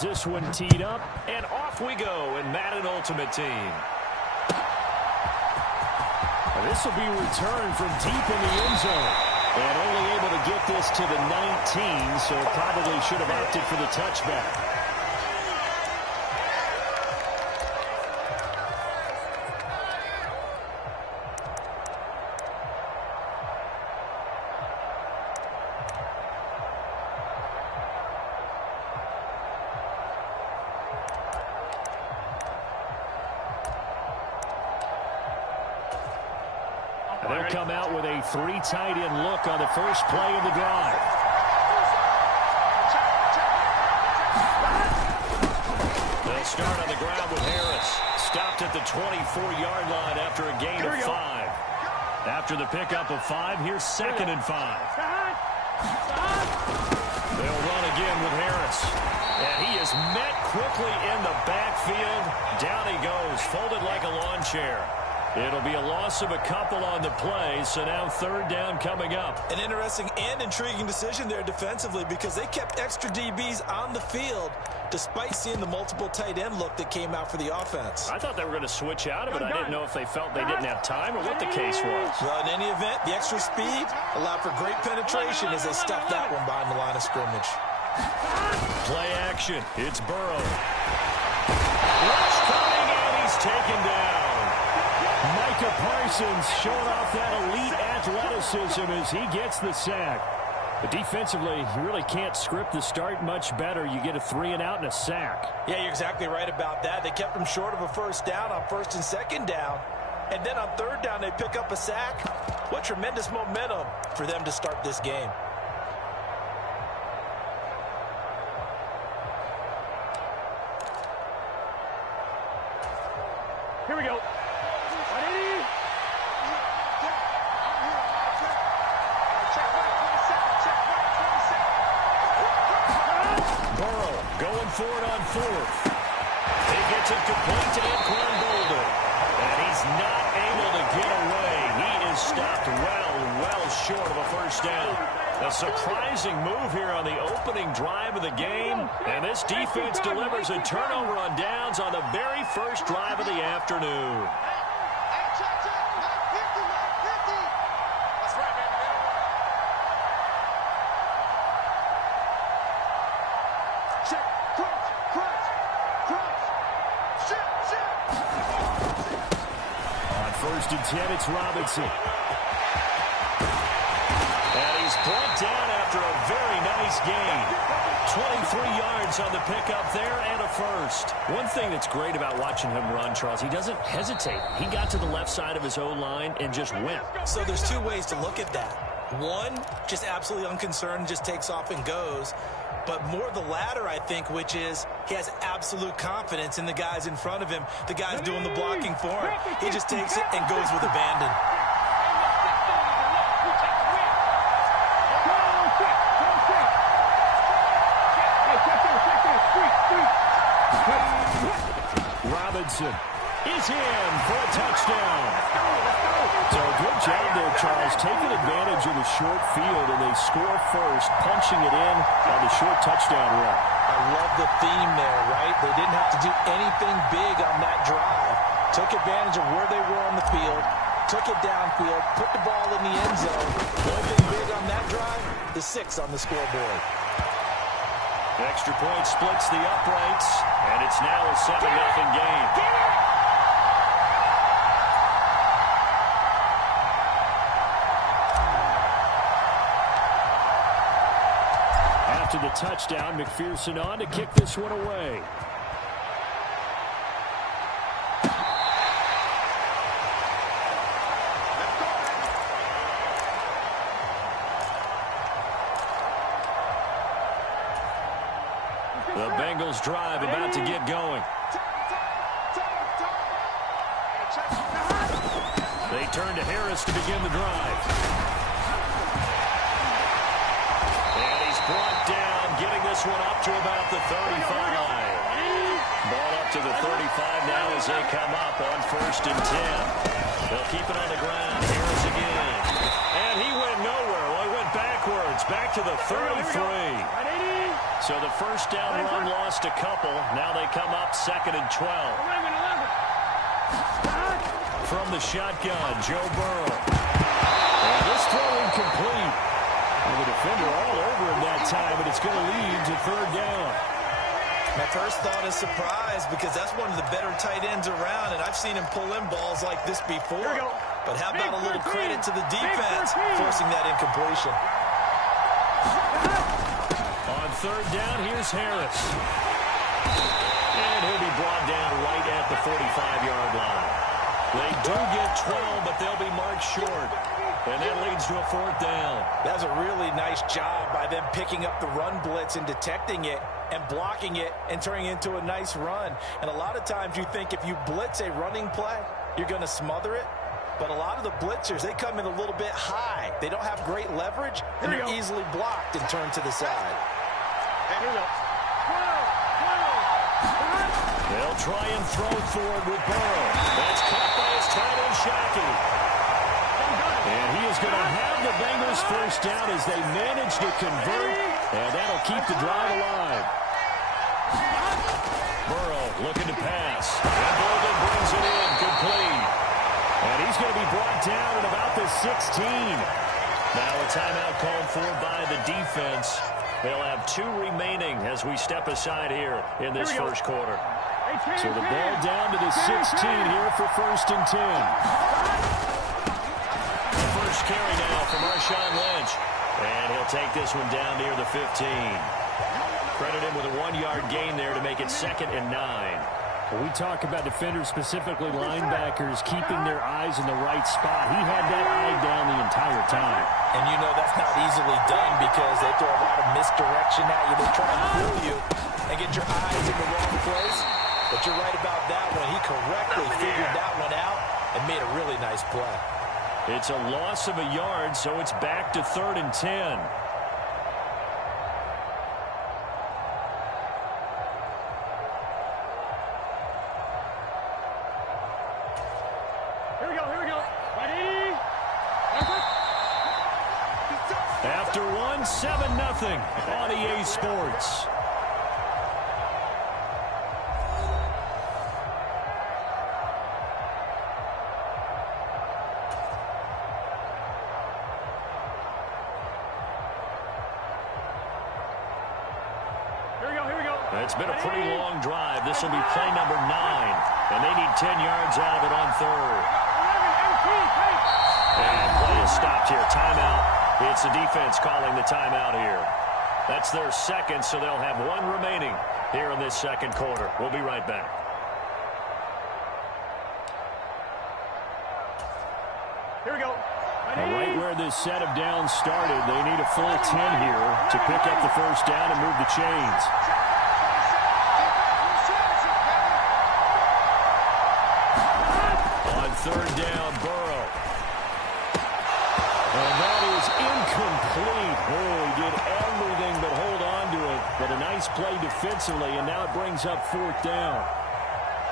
This one teed up, and off we go in Madden Ultimate Team. This will be returned from deep in the end zone. And only able to get this to the 19, so probably should have opted for the touchback. They'll come out with a 3 tight end look on the first play of the drive. They'll start on the ground with Harris. Stopped at the 24-yard line after a gain of 5. After the pickup of 5, here's 2nd and 5. They'll run again with Harris. And he is met quickly in the backfield. Down he goes, folded like a lawn chair. It'll be a loss of a couple on the play, so now 3rd down coming up. An interesting and intriguing decision there defensively because they kept extra DBs on the field despite seeing the multiple tight end look that came out for the offense. I thought they were going to switch out of it. I didn't know if they felt they didn't have time or what the case was. Well, in any event, the extra speed allowed for great penetration as they stuffed that one behind the line of scrimmage. Play action. It's Burrow. Rush coming, and he's taken down. Micah Parsons showing off that elite athleticism as he gets the sack. But defensively, you really can't script the start much better. You get a 3 and out and a sack. Yeah, you're exactly right about that. They kept him short of a 1st down on 1st and 2nd down. And then on 3rd down, they pick up a sack. What tremendous momentum for them to start this game. Here we go. Going for it on 4th. He gets it complete to Anquan Boldin. And he's not able to get away. He is stopped well short of a 1st down. A surprising move here on the opening drive of the game. And this defense delivers a turnover on downs on the very first drive of the afternoon. First and 10, it's Robinson. And he's brought down after a very nice gain. 23 yards on the pickup there and a 1st. One thing that's great about watching him run, Charles, he doesn't hesitate. He got to the left side of his own line and just went. So there's 2 ways to look at that. One, just absolutely unconcerned, just takes off and goes. But more the latter, I think, which is he has absolute confidence in the guys in front of him, the guys doing the blocking for him. He just takes it and goes with abandon. Robinson is in for a touchdown. So good job there, Charles, taking advantage of the short field, and they score first, punching it in on the short touchdown run. I love the theme there, right? They didn't have to do anything big on that drive. Took advantage of where they were on the field, took it downfield, put the ball in the end zone. The only thing big on that drive, the 6 on the scoreboard. The extra point splits the uprights, and it's now a 7-0 game. After the touchdown, McPherson on to kick this one away. The Bengals drive about to get going. They turn to Harris to begin the drive. And he's brought down, getting this one up to about the 35. Ball up to the 35 now as they come up on 1st and 10. They'll keep it on the ground. Harris again. And he went nowhere. Well, he went backwards, back to the 33. So the first down run lost a couple. Now they come up 2nd and 12. From the shotgun, Joe Burrow. And this throw incomplete. And the defender all over him that time, but it's going to lead to 3rd down. My first thought is surprise because that's one of the better tight ends around, and I've seen him pull in balls like this before. But how about a little credit to the defense forcing that incompletion? On 3rd down, here's Harris. And he'll be brought down right at the 45-yard line. They do get 12, but they'll be marked short. And that leads to a 4th down. That's a really nice job by them picking up the run blitz and detecting it and blocking it and turning it into a nice run. And a lot of times you think if you blitz a running play, you're going to smother it. But a lot of the blitzers, they come in a little bit high. They don't have great leverage, and they're easily blocked and turned to the side. Here we go. They'll try and throw forward with Burrow. That's caught by his tight end, Shockey. And he is going to have the Bengals first down as they manage to convert, and that'll keep the drive alive. Burrow looking to pass. And Bolden brings it in, complete. And he's going to be brought down at about the 16. Now a timeout called for by the defense. They'll have 2 remaining as we step aside here in this first quarter. So the ball down to the 16 here for 1st and 10. First carry now from Marshawn Lynch. And he'll take this one down near the 15. Credit him with a 1-yard gain there to make it 2nd and 9. We talk about defenders, specifically linebackers, keeping their eyes in the right spot. He had that eye down the entire time. And you know that's not easily done because they throw a lot of misdirection at you. They try to fool you and get your eyes in the wrong place. But you're right about that one. He correctly figured that one out and made a really nice play. It's a loss of a yard, so it's back to 3rd and 10. After 7-0 on EA Sports. It's been a pretty long drive. This will be play number 9. And they need 10 yards out of it on 3rd. And play is stopped here. Timeout. It's the defense calling the timeout here. That's their 2nd, so they'll have 1 remaining here in this 2nd quarter. We'll be right back. Here we go. Right where this set of downs started, they need a full 10 here to pick up the first down and move the chains. On 3rd down, Burrow. And that is incomplete. Oh, he did everything but hold on to it. But a nice play defensively, and now it brings up 4th down.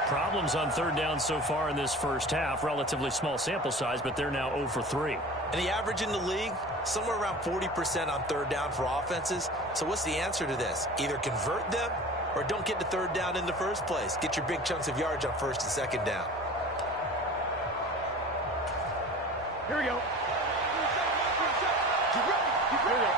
Problems on 3rd down so far in this first half. Relatively small sample size, but they're now 0 for 3. And the average in the league, somewhere around 40% on 3rd down for offenses. So what's the answer to this? Either convert them or don't get to 3rd down in the first place. Get your big chunks of yards on 1st and 2nd down. Here we go. Here we go.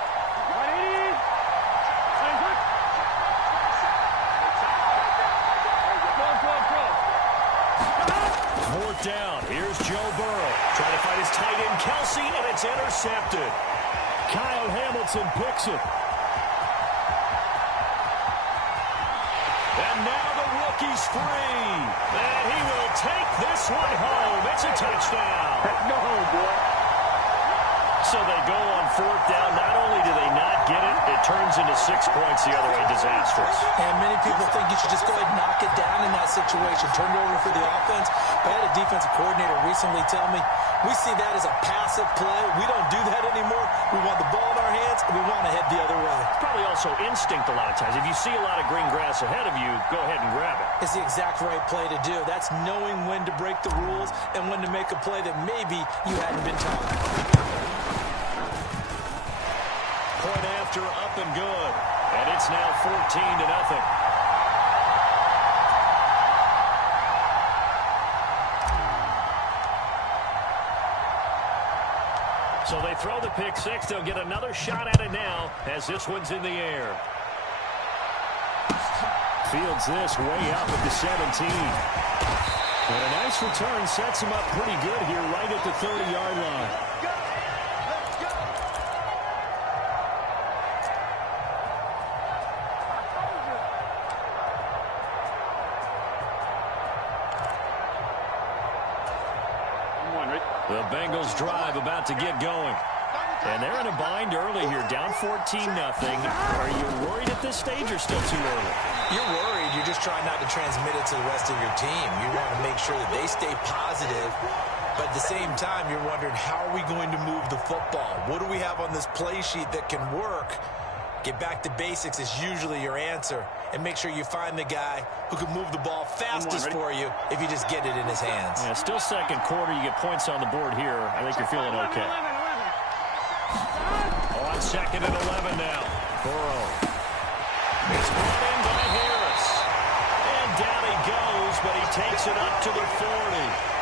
4th down. Here's Joe Burrow. Trying to find his tight end, Kelsey, and it's intercepted. Kyle Hamilton picks it. And now the rookie's free. And he will take this one home. It's a touchdown. Go home, boy. So they go on 4th down. Not only do they not get it, it turns into 6 points the other way. Disastrous. And many people think you should just go ahead and knock it down in that situation. Turn it over for the offense. But I had a defensive coordinator recently tell me, we see that as a passive play. We don't do that anymore. We want the ball in our hands, and we want to head the other way. It's probably also instinct a lot of times. If you see a lot of green grass ahead of you, go ahead and grab it. It's the exact right play to do. That's knowing when to break the rules and when to make a play that maybe you hadn't been taught. Point after, up and good. And it's It's now 14-0. So they throw the pick six. They'll get another shot at it now as this one's in the air. Fields this way up at the 17. And a nice return sets him up pretty good here right at the 30-yard line. The Bengals drive about to get going. And they're in a bind early here, down 14-0. Are you worried at this stage or still too early? You're worried. You're just trying not to transmit it to the rest of your team. You want to make sure that they stay positive. But at the same time, you're wondering, how are we going to move the football? What do we have on this play sheet that can work? Get back to basics is usually your answer. And make sure you find the guy who can move the ball fastest for you if you just get it in his hands. Yeah, still second quarter. You get points on the board here. I think you're feeling okay. On second and 11 now. Burrow. It's brought in by Harris. And down he goes, but he takes it up to the 40.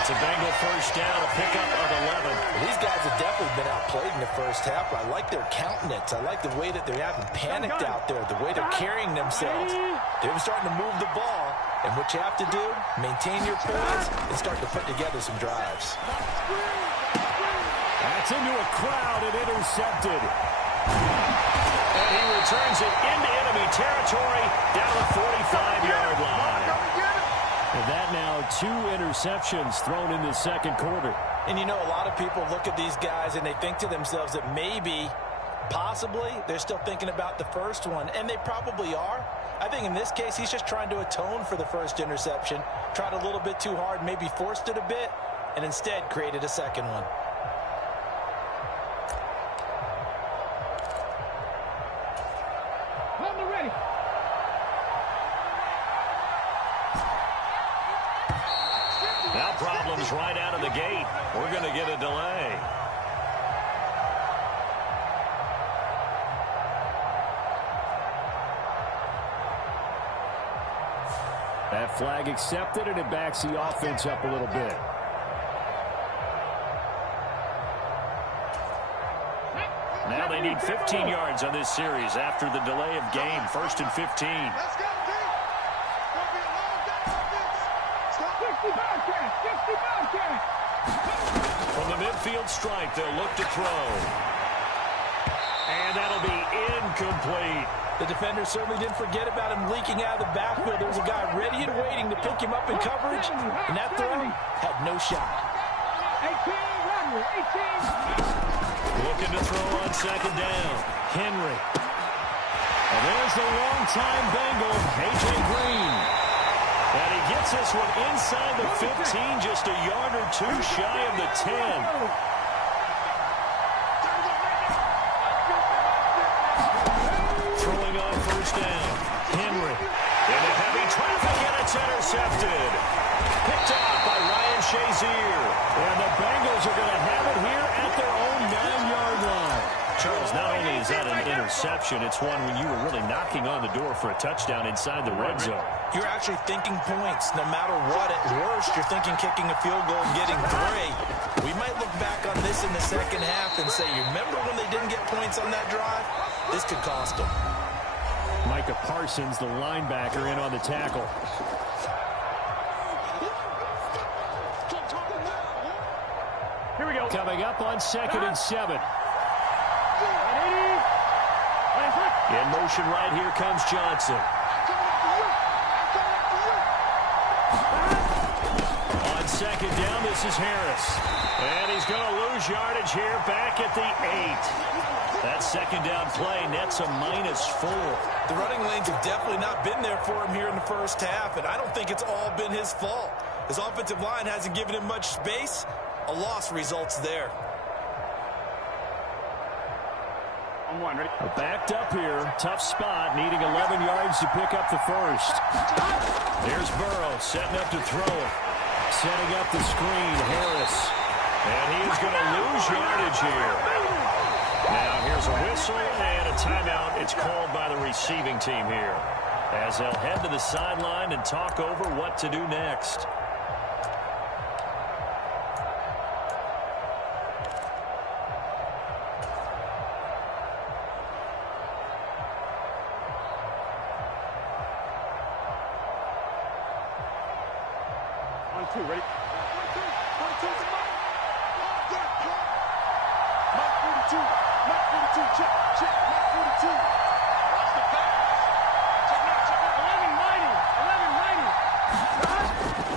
It's a Bengal first down, a pickup of 11. These guys have definitely been outplayed in the first half. I like their countenance. I like the way that they haven't panicked out there, the way they're carrying themselves. They're starting to move the ball. And what you have to do, maintain your poise and start to put together some drives. That's into a crowd and intercepted. And he returns it into enemy territory down the 45-yard line. And that now 2 interceptions thrown in the second quarter. And you know, a lot of people look at these guys and they think to themselves that maybe, possibly, they're still thinking about the first one. And they probably are. I think in this case, he's just trying to atone for the first interception. Tried a little bit too hard, maybe forced it a bit, and instead created a second one. Now problems right out of the gate. We're going to get a delay. That flag accepted, and it backs the offense up a little bit. Now they need 15 yards on this series after the delay of game. 1st and 15. Let's go, D. It's going to be a long day on this. Stop. 65 carry. From the midfield stripe, they'll look to throw. And that'll be incomplete. The defender certainly didn't forget about him leaking out of the backfield. There was a guy ready and waiting to pick him up in coverage, and that throw had no shot. 18. Looking to throw on second down. Henry. And there's the long-time Bengal, A.J. Green. And he gets this one inside the 15, just a yard or two shy of the 10. Throwing on first down. Henry into heavy traffic, and it's intercepted. Picked off by Ryan Shazier. And the Bengals are going to have it here at their own 9-yard line. Charles, not only is that an interception, it's one when you were really knocking on the door for a touchdown inside the red zone. You're actually thinking points. No matter what, at worst, you're thinking kicking a field goal and getting 3. We might look back on this in the second half and say, you remember when they didn't get points on that drive? This could cost them. Micah Parsons, the linebacker, in on the tackle. Here we go. Coming up on 2nd and 7. In motion right here comes Johnson. On second down, this is Harris. And he's going to lose yardage here back at the 8. That second down play nets a -4. The running lanes have definitely not been there for him here in the first half, and I don't think it's all been his fault. His offensive line hasn't given him much space. A loss results there. Backed up here. Tough spot, needing 11 yards to pick up the first. There's Burrow setting up to throw it. Setting up the screen, Harris. And he is going to lose yardage here. Now here's a whistle and a timeout. It's called by the receiving team here, as they'll head to the sideline and talk over what to do next. Two, ready? 42, 42's Mike. Mike 42, Mike 42, check, Mike 42. Watch the pass. Check out, 11-90.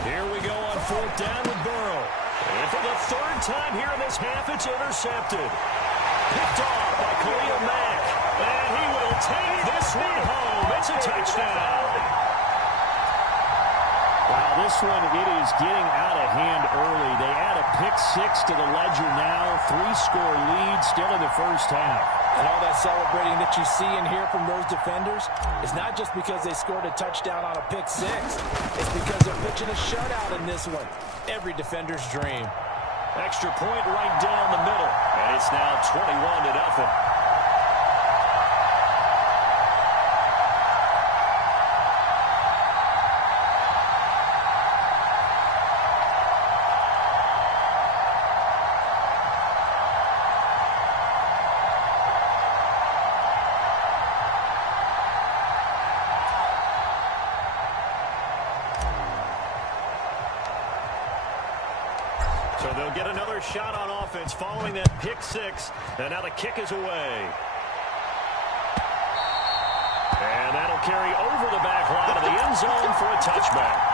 Here we go on fourth down with Burrow. And for the third time here in this half, it's intercepted. Picked off by Khalil Mack. And he will take this one home. It's a touchdown. Wow, this one, it is getting out of hand early. They add a pick-6 to the ledger now. 3-score lead still in the first half. And all that celebrating that you see and hear from those defenders is not just because they scored a touchdown on a pick-6. It's because they're pitching a shutout in this one. Every defender's dream. Extra point right down the middle. And it's now 21-0. So they'll get another shot on offense following that pick-6. And now the kick is away. And that'll carry over the back line of the end zone for a touchback.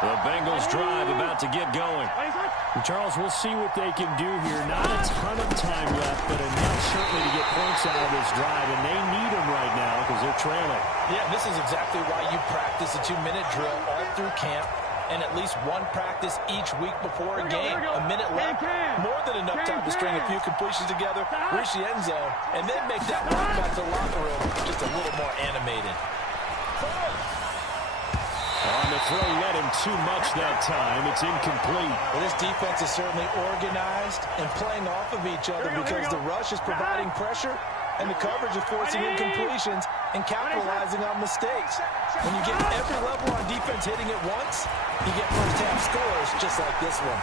The Bengals drive about to get going. And Charles, we'll see what they can do here. Not a ton of time left, but enough certainly to get points out of this drive. And they need them right now because they're trailing. Yeah, this is exactly why you practice a 2-minute drill all through camp and at least one practice each week before a game. A minute left, more than enough time to string a few completions together, reach the end zone, and then make that walk back to the locker room just a little more animated. On the throw, led him too much that time. It's incomplete. Well, this defense is certainly organized and playing off of each other because the rush is providing pressure and the coverage is forcing incompletions and capitalizing on mistakes. When you get every level on defense hitting it once, you get first-half scores just like this one.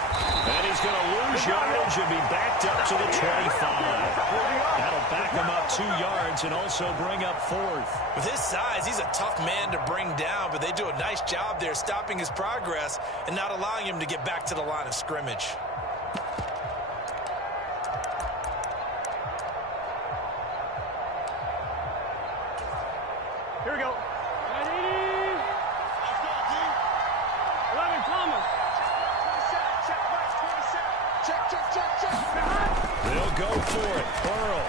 And he's going to lose yardage and be backed up to the 25. That'll back him up 2 yards and also bring up fourth. With his size, he's a tough man to bring down, but they do a nice job there stopping his progress and not allowing him to get back to the line of scrimmage. Here we go. Ready? Let's go, D. 11, Thomas. Check. They'll go for it. Burrow.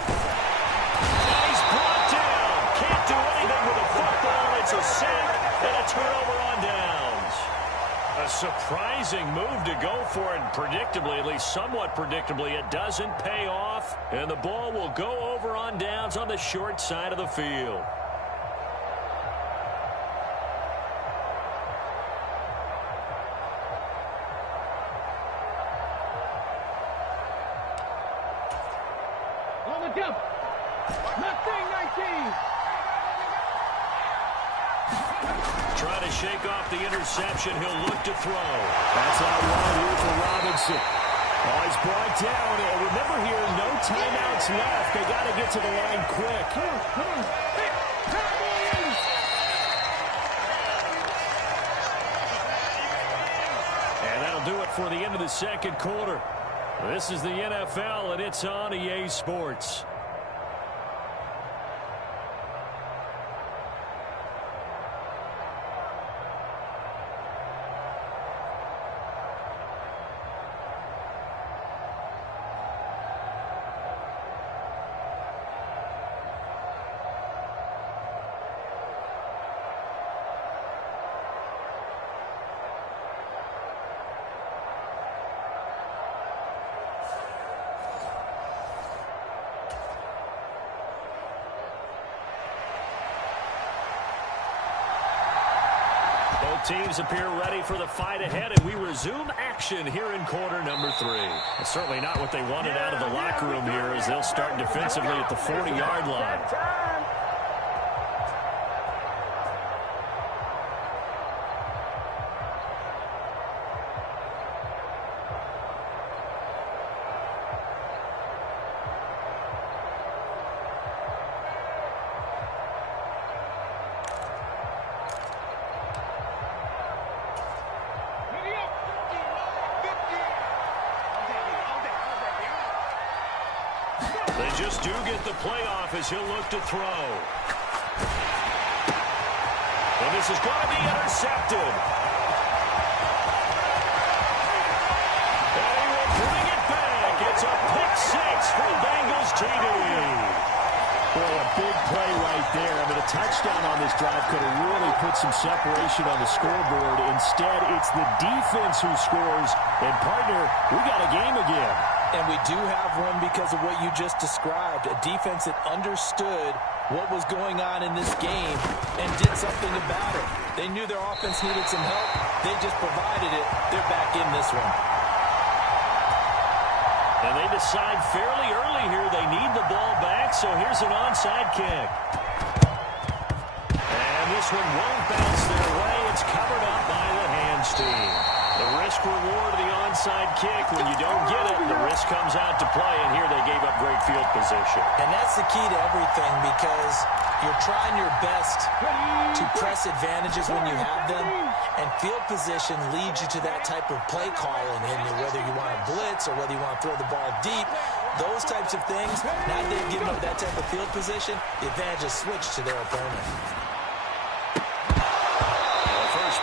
And he's brought down. Can't do anything with a football. It's a sack and a turnover on downs. A surprising move to go for it. Predictably, at least somewhat predictably, it doesn't pay off. And the ball will go over on downs on the short side of the field. Trying to shake off the interception. He'll look to throw. That's out wide here for Robinson. Oh, he's brought down. And remember here, no timeouts left. They got to get to the line quick. And that'll do it for the end of the second quarter. This is the NFL, and it's on EA Sports. Both teams appear ready for the fight ahead, and we resume action here in quarter number 3. It's certainly not what they wanted out of the locker room here as they'll start defensively at the 40-yard line. They just do get the playoff as he'll look to throw. And this is going to be intercepted. And he will bring it back. It's a pick 6 for Bengals TD. Boy, a big play right there. I mean, a touchdown on this drive could have really put some separation on the scoreboard. Instead, it's the defense who scores. And, partner, we got a game again. And we do have one because of what you just described, a defense that understood what was going on in this game and did something about it. They knew their offense needed some help. They just provided it. They're back in this one. And they decide fairly early here they need the ball back, so here's an onside kick. And this one won't bounce their way. It's covered up by the hands team. The risk-reward of the onside kick, when you don't get it, the risk comes out to play, and here they gave up great field position. And that's the key to everything because you're trying your best to press advantages when you have them, and field position leads you to that type of play calling, and whether you want to blitz or whether you want to throw the ball deep, those types of things, now that they've given up that type of field position, the advantage is switched to their opponent.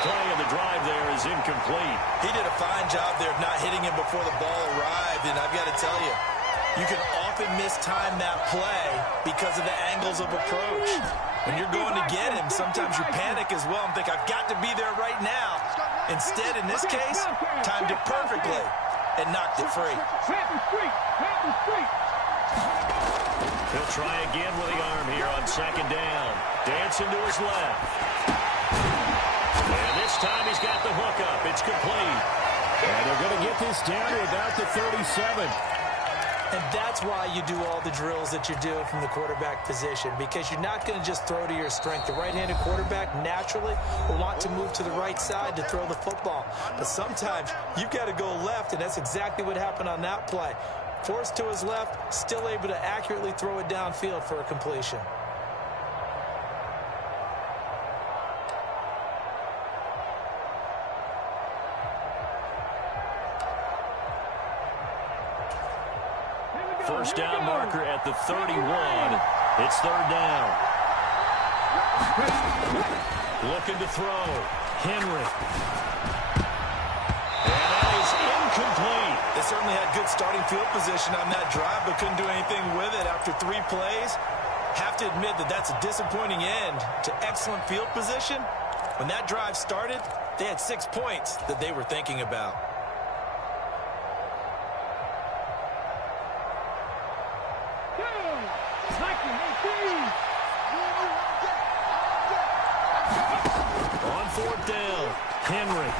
Play of the drive there is incomplete. He did a fine job there of not hitting him before the ball arrived, and I've got to tell you, you can often mistime that play because of the angles of approach. When you're going to get him, sometimes you panic as well and think, I've got to be there right now. Instead, in this case, timed it perfectly and knocked it free. He'll try again with the arm here on second down. Dancing to his left. And this time he's got the hook up. It's complete. And they're going to get this down to about the 37. And that's why you do all the drills that you do from the quarterback position, because you're not going to just throw to your strength. The right-handed quarterback naturally will want to move to the right side to throw the football. But sometimes you've got to go left, and that's exactly what happened on that play. Forced to his left, still able to accurately throw it downfield for a completion. First down marker at the 31. It's third down. Looking to throw. Henry. And that is incomplete. They certainly had good starting field position on that drive, but couldn't do anything with it after 3 plays. Have to admit that that's a disappointing end to excellent field position. When that drive started, they had 6 points that they were thinking about. On fourth down, Henry.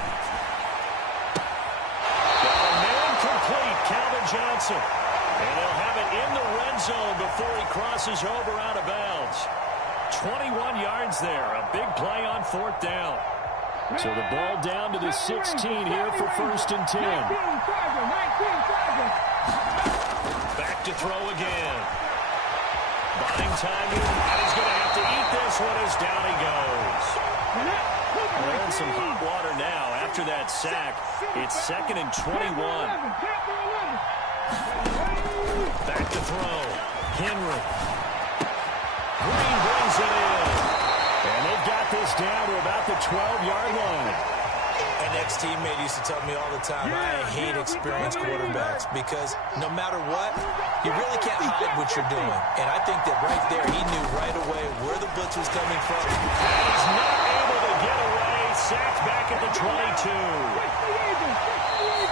Got a man complete, Calvin Johnson. And they'll have it in the red zone before he crosses over out of bounds. 21 yards there, a big play on fourth down. So the ball down to the 16 here for first and 10. Back to throw again. Buying time here, and he's going to have to eat this one as down he goes. They're in some hot water now. After that sack, it's 2nd and 21. Back to throw. Henry. Green brings it in. And they've got this down to about the 12-yard line. An ex-teammate used to tell me all the time, I hate experienced quarterbacks because no matter what, you really can't hide what you're doing. And I think that right there, he knew right away where the blitz was coming from. And he's not able to get away. Sacked back at the 22.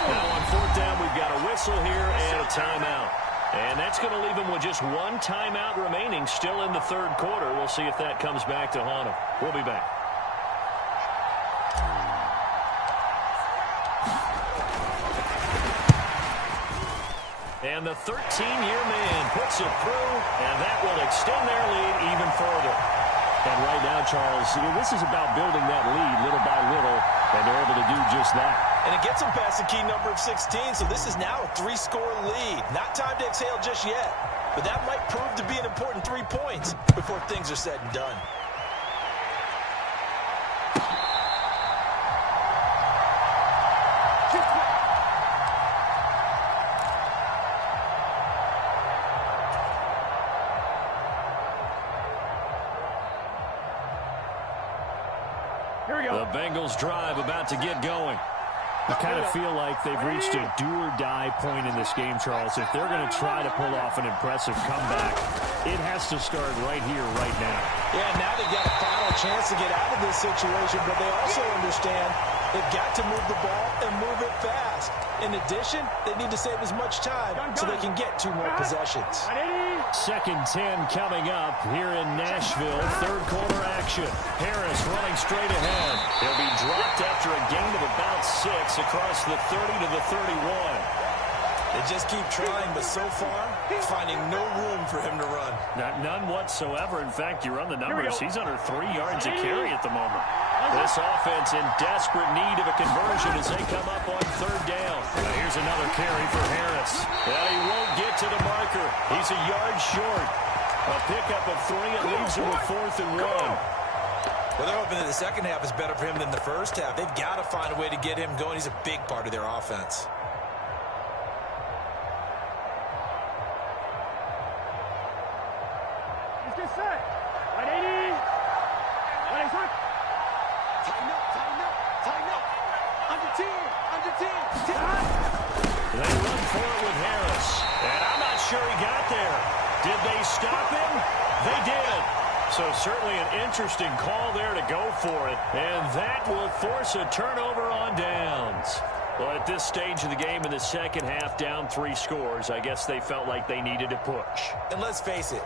Now on fourth down, we've got a whistle here and a timeout. And that's going to leave him with just 1 timeout remaining still in the third quarter. We'll see if that comes back to haunt him. We'll be back. And the 13-year man puts it through, and that will extend their lead even further. And right now, Charles, this is about building that lead little by little, and they're able to do just that. And it gets them past the key number of 16, so this is now a 3-score lead. Not time to exhale just yet, but that might prove to be an important 3 points before things are said and done. The Bengals drive about to get going. I kind of feel like they've reached a do-or-die point in this game, Charles. If they're going to try to pull off an impressive comeback, it has to start right here, right now. Yeah, now they've got a final chance to get out of this situation, but they also understand they've got to move the ball and move it fast. In addition, they need to save as much time so they can get 2 more possessions. 2nd 10 coming up here in Nashville. 3rd quarter action. Harris running straight ahead. He'll be dropped after a gain of about 6 across the 30 to the 31. They just keep trying, but so far, finding no room for him to run. None whatsoever. In fact, you run the numbers. He's under 3 yards a carry at the moment. This offense in desperate need of a conversion as they come up on 3rd down. Now here's another carry for Harris. Well, he won't get to the marker. He's a yard short. A pickup of 3. It leaves him with 4th and 1. Well, they're hoping that the second half is better for him than the first half. They've got to find a way to get him going. He's a big part of their offense. Let's get set. 180. 180. Tighten up, tighten up, tighten up. Under 10, under 10. They run for it with Harris. And I'm not sure he got there. Did they stop him? They did. So certainly an interesting call there to go for it. And that will force a turnover on downs. Well, at this stage of the game in the second half, down 3 scores, I guess they felt like they needed to push. And let's face it,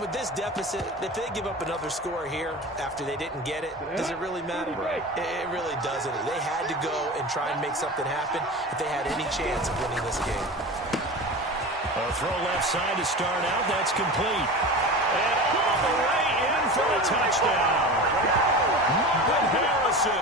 with this deficit, if they give up another score here after they didn't get it, does it really matter? Right. It really doesn't. They had to go and try and make something happen if they had any chance of winning this game. A throw left side to start out. That's complete. And all the way in for a touchdown. Marvin Harrison.